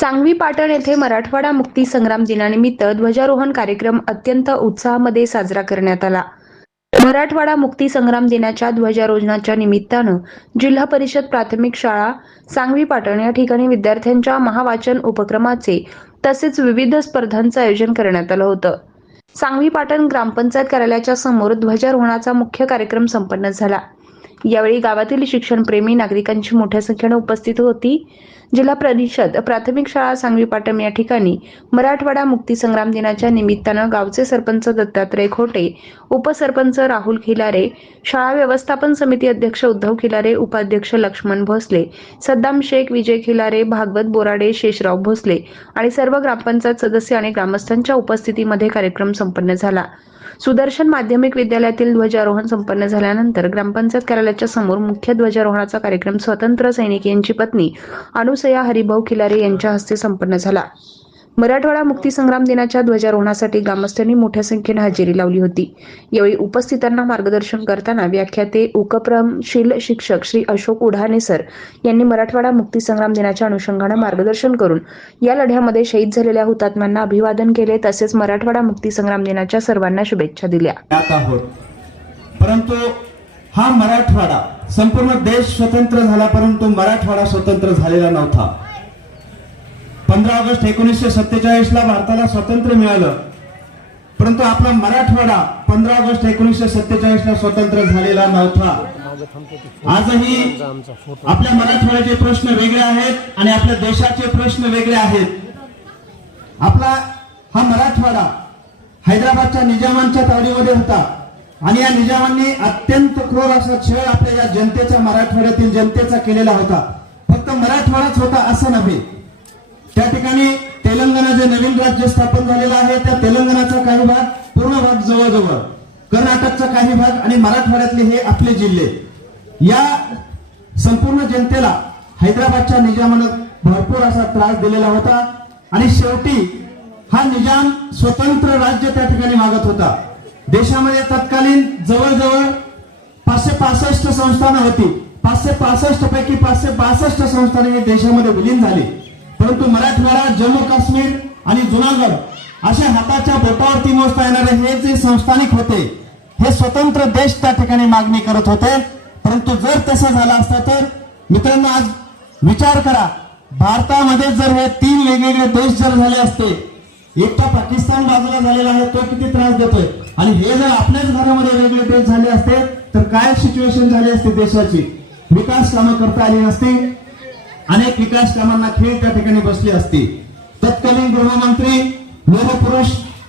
सांगवी पाटण येथे मराठवाडा मुक्ती संग्राम दिनानिमित्त ध्वजारोहण कार्यक्रम अत्यंत उत्साहामध्ये साजरा करण्यात आला. मराठवाडा मुक्ती संग्राम दिनाच्या ध्वजारोहणाच्या निमित्तानं जिल्हा परिषद प्राथमिक शाळा सांगवी पाटण या ठिकाणी विद्यार्थ्यांच्या महावाचन उपक्रमाचे तसेच विविध स्पर्धांचं आयोजन करण्यात आलं होतं. सांगवी पाटण ग्रामपंचायत कार्यालयाच्या समोर ध्वजारोहणाचा मुख्य कार्यक्रम संपन्न झाला. यावेळी गावातील शिक्षणप्रेमी नागरिकांची मोठ्या संख्येने उपस्थित होती. जिल्हा परिषद प्राथमिक शाळा सांगवी पाटम या ठिकाणी मराठवाडा मुक्ती संग्राम दिनाच्या निमित्तानं गावचे सरपंच दत्तात्रय खोटे उपसरपंच राहुल खिलारे शाळा व्यवस्थापन समिती अध्यक्ष उद्धव खिलारे उपाध्यक्ष लक्ष्मण भोसले सद्दाम शेख विजय खिलारे भागवत बोराडे शेषराव भोसले आणि सर्व ग्रामपंचायत सदस्य आणि ग्रामस्थांच्या उपस्थितीमध्ये कार्यक्रम संपन्न झाला. सुदर्शन माध्यमिक विद्यालयातील ध्वजारोहण संपन्न झाल्यानंतर ग्रामपंचायत कार्यालयाच्या समोर मुख्य ध्वजारोहणाचा कार्यक्रम स्वतंत्र सैनिक यांची पत्नी अनुसया हरिभाऊ खिलारे यांच्या हस्ते संपन्न झाला. मराठवाडा मुक्तीसंग्राम दिनाच्या ध्वजारोहणासाठी ग्रामस्थांनी मोठ्या संख्येने हजेरी लावली होती. यावेळी उपस्थितांना मार्गदर्शन करताना व्याख्याते उपक्रमशील शिक्षक श्री अशोक उढाणे सर यांनी मराठवाडा मुक्तीसंग्राम दिनाच्या अनुषंगाने मार्गदर्शन करून या लढ्यामध्ये शहीद झालेल्या हुतात्म्यांना अभिवादन केले तसेच मराठवाडा मुक्तीसंग्राम दिनाच्या सर्वांना शुभेच्छा दिल्या. परंतु हा मराठवाडा संपूर्ण देश स्वतंत्र झाला परंतु मराठवाडा स्वतंत्र झालेला नव्हता. पंधरा ऑगस्ट एकोणीसशे सत्तेचाळीस ला भारताला स्वातंत्र्य मिळालं. परंतु आपला मराठवाडा पंधरा ऑगस्ट एकोणीसशे सत्तेचाळीस ला स्वतंत्र झालेला नव्हता. आजही आपल्या मराठवाड्याचे प्रश्न वेगळे आहेत आणि आपल्या देशाचे प्रश्न वेगळे आहेत. आपला हा मराठवाडा हैदराबादच्या निजामांच्या तावडीमध्ये होता. आणि या निजामांनी अत्यंत क्रूर असा छळ आपल्या या जनतेच्या मराठवाड्यातील जनतेचा केलेला होता. फक्त मराठवाडाच होता असं नव्हे. त्या ठिकाणी तेलंगणा जे नवीन राज्य स्थापन झालेलं आहे त्या तेलंगणाचा काही भाग पूर्ण भाग जवळजवळ कर्नाटकचा काही भाग आणि मराठवाड्यातले हे आपले जिल्हे. या संपूर्ण जनतेला हैदराबादच्या निजामानं भरपूर असा त्रास दिलेला होता आणि शेवटी हा निजाम स्वतंत्र राज्य त्या ठिकाणी मागत होता. देशामध्ये तत्कालीन जवळजवळ पाचशे पासष्ट संस्थानं होती. पाचशे पासष्ट पैकी पाचशे बासष्ट संस्थाने हे देशामध्ये विलीन झाली. परंतु मराठवाडा जम्मू काश्मीर आणि जुनागड अशा हाताच्या बोटावरती मोजता येणारे हे जे संस्थानिक होते हे स्वतंत्र देश त्या ठिकाणी मागणी करत होते. परंतु जर तसं झालं असतं तर मित्रांनो आज विचार करा भारतामध्ये जर हे तीन वेगवेगळे देश जर झाले असते एकटा पाकिस्तान बाजूला झालेला आहे तो किती त्रास देतोय. आणि हे जर आपल्याच घरामध्ये वेगवेगळे देश झाले असते तर काय सिच्युएशन झाली असते देशाची? विकास कामं करता आली नसती. अनेक विकास कामांना खेळ त्या ठिकाणी बसली असती तत्कालीन गृहमंत्री लोहपुरुष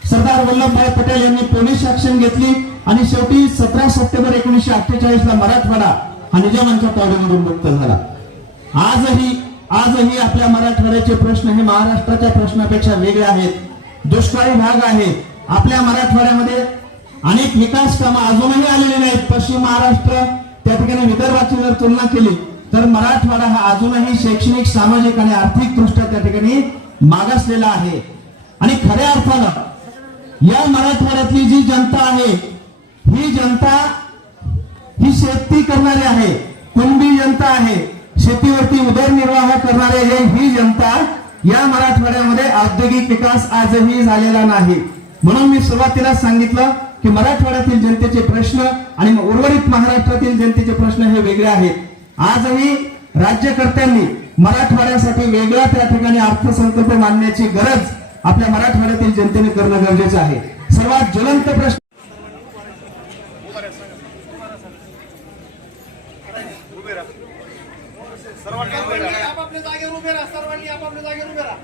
सरदार वल्लभभाई पटेल यांनी पोलीस ऍक्शन घेतली आणि शेवटी सतरा सप्टेंबर एकोणीशे अठ्ठेचाळीस ला मराठवाडा हा निजामांच्या तावडीमधून मुक्त झाला. आजही आजही आपल्या मराठवाड्याचे प्रश्न हे महाराष्ट्राच्या प्रश्नापेक्षा वेगळे आहेत. दुष्काळी भाग आहे. आपल्या मराठवाड्यामध्ये अनेक विकास कामं अजूनही आलेली नाहीत. पश्चिम महाराष्ट्र त्या ठिकाणी विदर्भाची जर तुलना केली तर मराठवाडा हा अजूनही शैक्षणिक सामाजिक आणि आर्थिक दृष्ट्या त्या ठिकाणी मागासलेला आहे. आणि खऱ्या अर्थानं या मराठवाड्यातली जी जनता आहे ही जनता ही शेती करणारी आहे कुणबी जनता आहे शेतीवरती उदरनिर्वाह करणारे हे ही जनता या मराठवाड्यामध्ये औद्योगिक विकास आजही झालेला नाही. म्हणून मी सुरुवातीला सांगितलं की मराठवाड्यातील जनतेचे प्रश्न आणि उर्वरित महाराष्ट्रातील जनतेचे प्रश्न हे वेगळे आहेत. आजही राज्यकर्त्यांनी मराठवाड्यासाठी वेगळा त्या ठिकाणी अर्थसंकल्प मांडण्याची गरज आपल्या मराठवाड्यातील जनतेने करणं गरजेचं आहे. सर्वात ज्वलंत प्रश्न सर्वांनी आपापल्या जागेवर उभे राहा. सर्वांनी आपापल्या जागेवर उभे राहा.